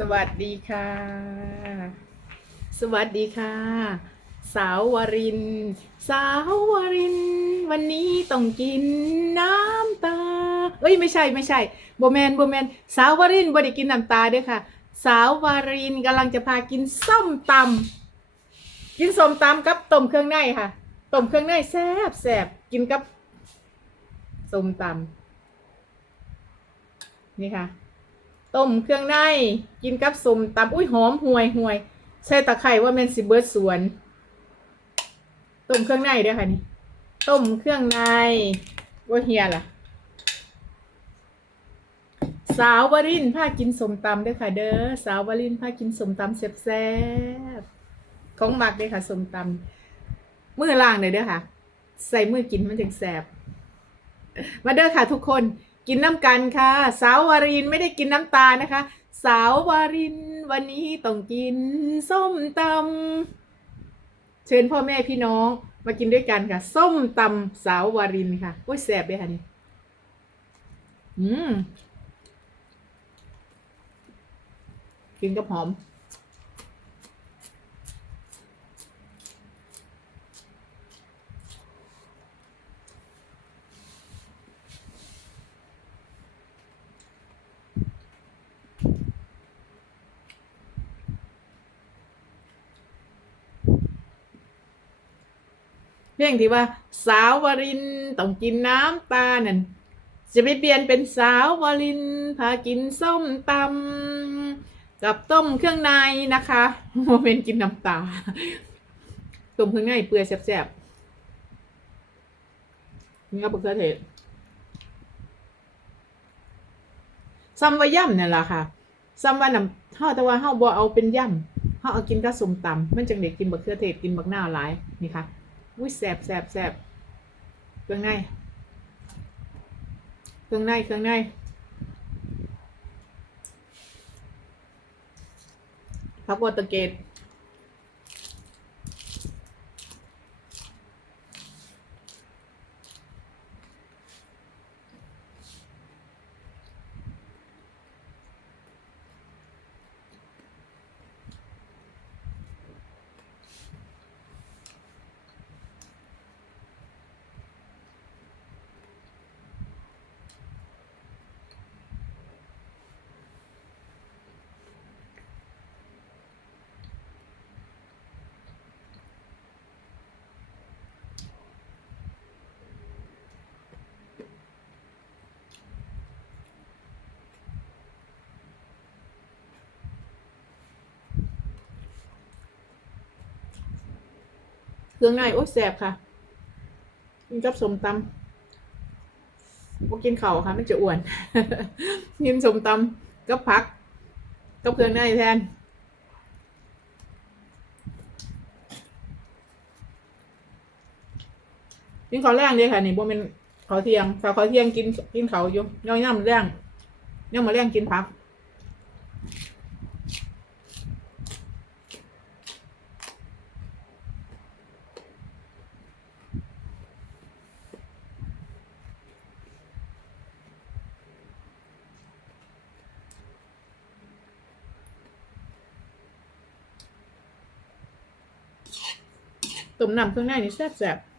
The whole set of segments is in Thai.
สวัสดีค่ะ สวัสดีค่ะ สาววริน สาววริน วันนี้ต้องกินน้ำตา เอ้ยไม่ใช่ไม่ใช่โบแมนโบแมนสาววรินบ่ได้กินน้ำตาเด้อค่ะ สาววรินกำลังจะพากินส้มตำกินส้มตำกับต้มเครื่องในค่ะต้มเครื่องในแซ่บแซ่บกินกับส้มตำนี่ค่ะ ต้มเครื่องในกินกับสมตำอุ้ยหอมห่วยห่วยใส่ตะไคร่ว่าแมนสิเบิร์ดสวน ต้มเครื่องในเด้อค่ะนี่ต้มเครื่องในว่าเฮียล่ะ สาววรินทร์พากินสมตำเด้อค่ะ เด้อสาววรินทร์พากินสมตำแซ่บๆของหมักเด้อค่ะสมตำมือล่างเลยเด้อค่ะ ใส่มือกินมันจึงแซ่บมาเด้อค่ะทุกคน กินน้ำกันค่ะ สาววารินไม่ได้กินน้ำตานะคะ สาววารินวันนี้ต้องกินส้มตำเชิญพ่อแม่พี่น้องมากินด้วยกันค่ะ ส้มตำสาววารินค่ะโอ้ยแซ่บเลยค่ะนี่อืมกินกับหอม ลงที่ว่า สาววรินต้องกินน้ำตานั่นจะไปเปลี่ยนเป็นสาววรินพากินส้มตำกับต้มเครื่องในนะคะโมเป็นกินน้ำตาต้มเครื่องในเปื่อยแซ่บๆนี่ก็บะเขือเทศซัมว่าย่ำเนี่ยแหละค่ะซัมว่าน้ำห่อแต่ว่าห่อบ่เอาเป็นย่ำห่อเอากินกับส้มตำมันจังเด็กกินบะเขือเทศกินบักหน้าหลายนี่ค่ะ อุ้ยแสบแสบแสบเครื่องใน เครื่องใน เครื่องใน พักวอเตอร์เกต รื่องในโอ้ยแสบค่ะกินกับสมตำบ่กินเข่าวค่ะมันจะอ้วนกินสมตำกับผักกับเครื่องในแทนกินข้าวแรงเลยค่ะนี่บ่เป็นข้าวเที่ยงข้าวข้าวเที่ยงกินกินข้าวอยู่ย่อยย่ำแรงย่ำมาแรงกินผัก ต้มน้ำเครื่องในนี่แซ่บๆ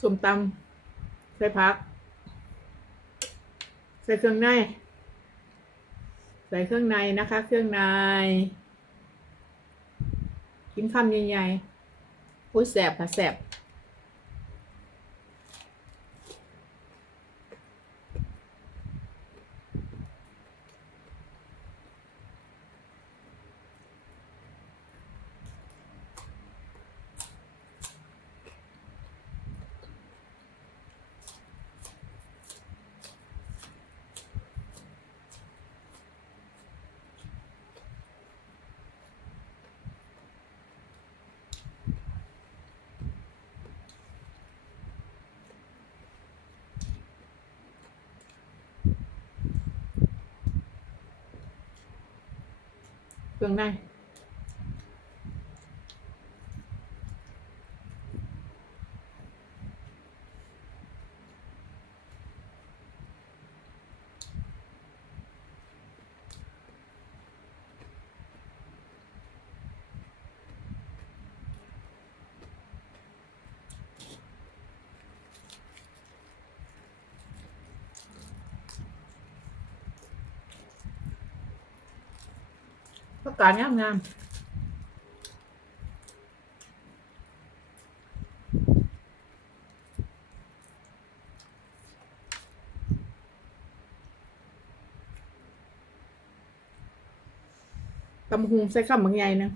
ส้มตำใส่ผัก ใส่เครื่องใน ใส่เครื่องในนะคะ เครื่องใน กินคำใหญ่ๆอุ้ยแสบค่ะแสบ เครื่องในก็การงามงามตำหุงใส่ข้าวบางใหญ่นะ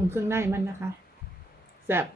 จุ่มเครื่องในมันนะคะแซ่บ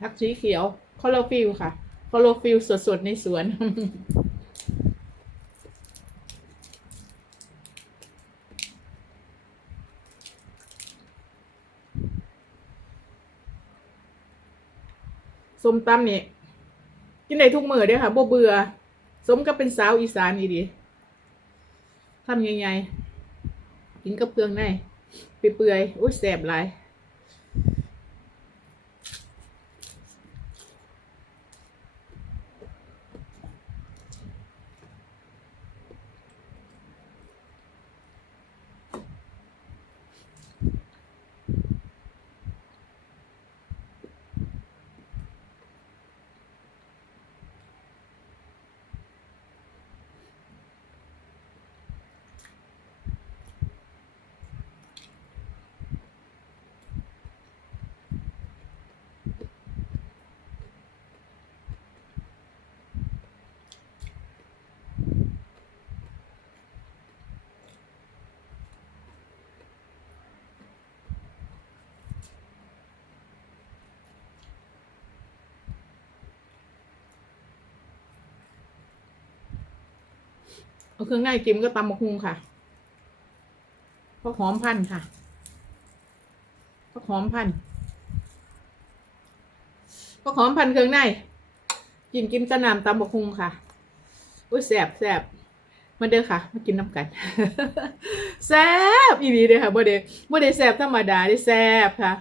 ผักสีเขียวคอโลฟิลค่ะคอโลฟิลสดๆในสวน ส้มตำนี่กินได้ทุกมื้อเด้อค่ะบ่เบื่อ สมกับเป็นสาวอีสานอีดีทำใหญ่ๆกินกับเครื่องในเปื่อยๆโอ้ยแซ่บหลาย เอาเครื่องในจิ้มก็ตำมะฮุงค่ะพวกหอมพันค่ะพวกหอมพันธุ์พวกหอมพันเครื่องในกินกินกระนำตำมะฮุงค่ะอุ้ยแสบแสบมาเด้อค่ะ มากินน้ำกันแซบอีนี้เด้อค่ะบ่เด้บ่ได้แซบธรรมดาได้แซบค่ะ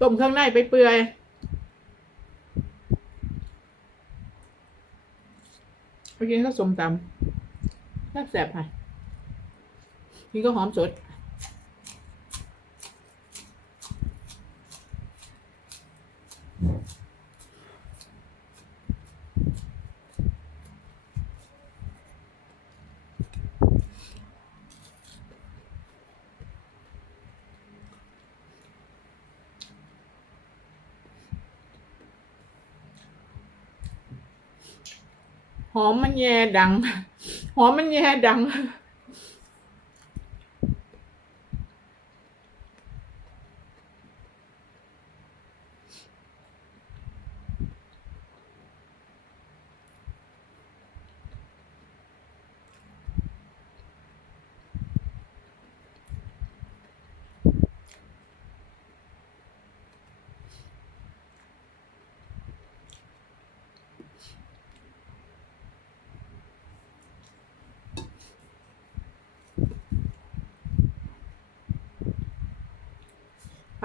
ต้มเครื่องในไปเปื่อยไปกินข้าวสมตำแซ่บแสบค่ะกินก็หอมสด หอมมันแย่ดัง หอมมันแย่ดัง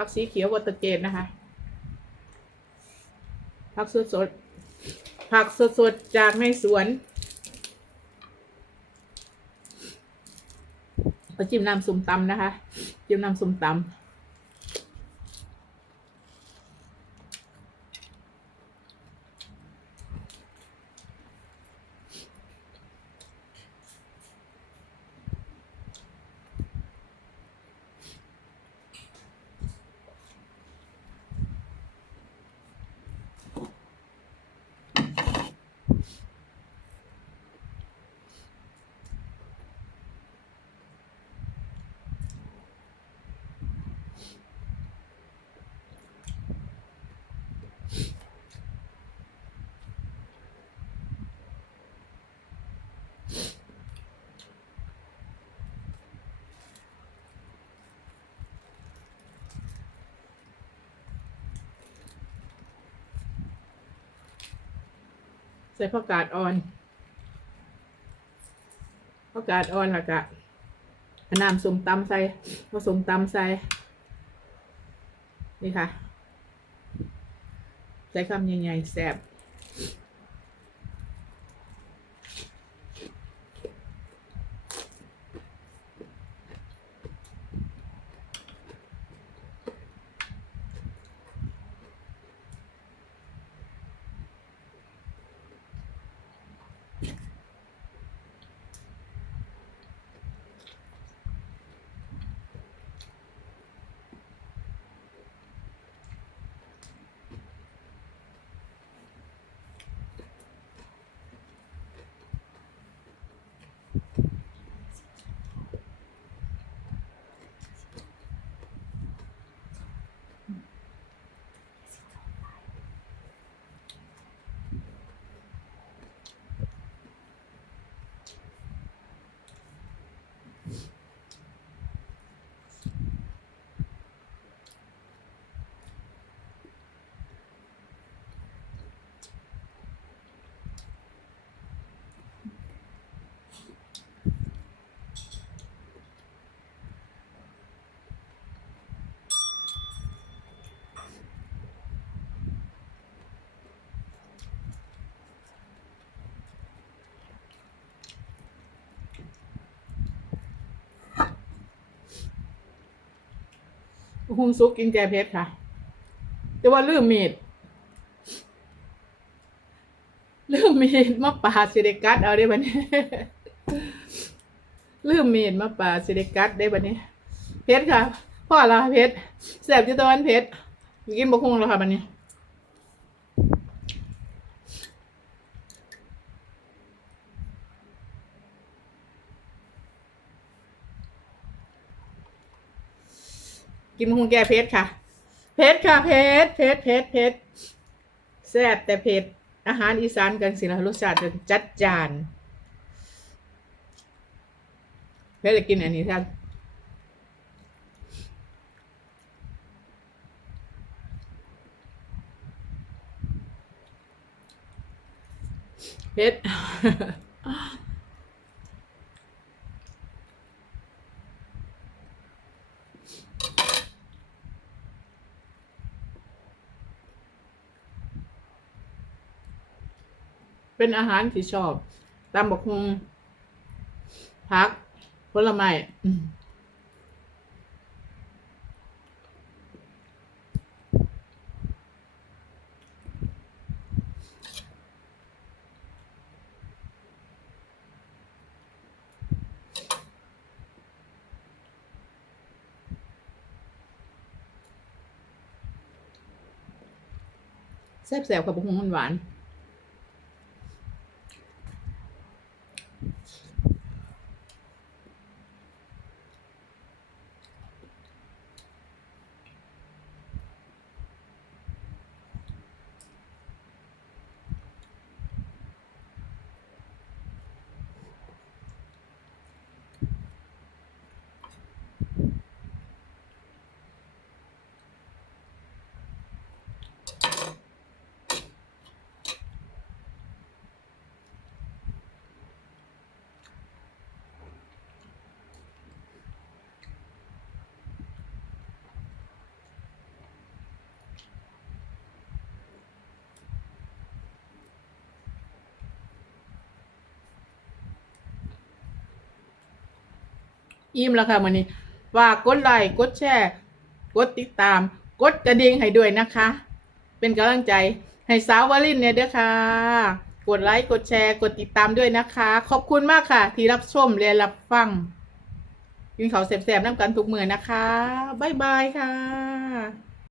ผักสีเขียววัตเกนนะคะ ผักสดสดๆผักสดสดๆจากในสวนเอาจิ้มน้ำส้มตำนะคะ จิ้มน้ำส้มตำ ส่ผักกาดอ่อนผักกาดอ่อนแล้วก็เอาน้ำสมตำใส่ผสมตำใส่ นี่ค่ะ ใส่คำใหญ่ๆแซ่บ หุงซุกกินแจเพชรค่ะ แต่ว่าลืมมีดลืมมีดมาปาสิเดกัดเอาได้บัดนี้ลืมมีดมาปาสิเดกัดได้บัดนี้ เพชรค่ะพ่อละเพชรแสบจุตะวันเพชรกินบกฮงแล้วค่ะบัดนี้ กินบกฮุงแกเพชรค่ะ เพชรค่ะ เพชรเพชรเพชรเพชรแซ่บแต่เผ็ดอาหารอีสานกันสิละรสชาติจัดจานเพชรจะกินอันนี้ท่านเพชร เป็นอาหารที่ชอบตำบักฮุงผักผลไม้แซ่บๆกับบักฮุงหวาน อิ่มแล้วค่ะวันนี้ฝากกดไลค์กดแชร์ กดติดตาม กดกระดิ่งให้ด้วยนะคะ เป็นกำลังใจให้สาววลินเนี่ยเด้อค่ะ กดไลค์กดแชร์กดติดตามด้วยนะคะ ขอบคุณมากค่ะ ที่รับชมและรับฟังกินเขาวแสบๆน้ำกันทุกมือนะคะ บ๊ายบายค่ะ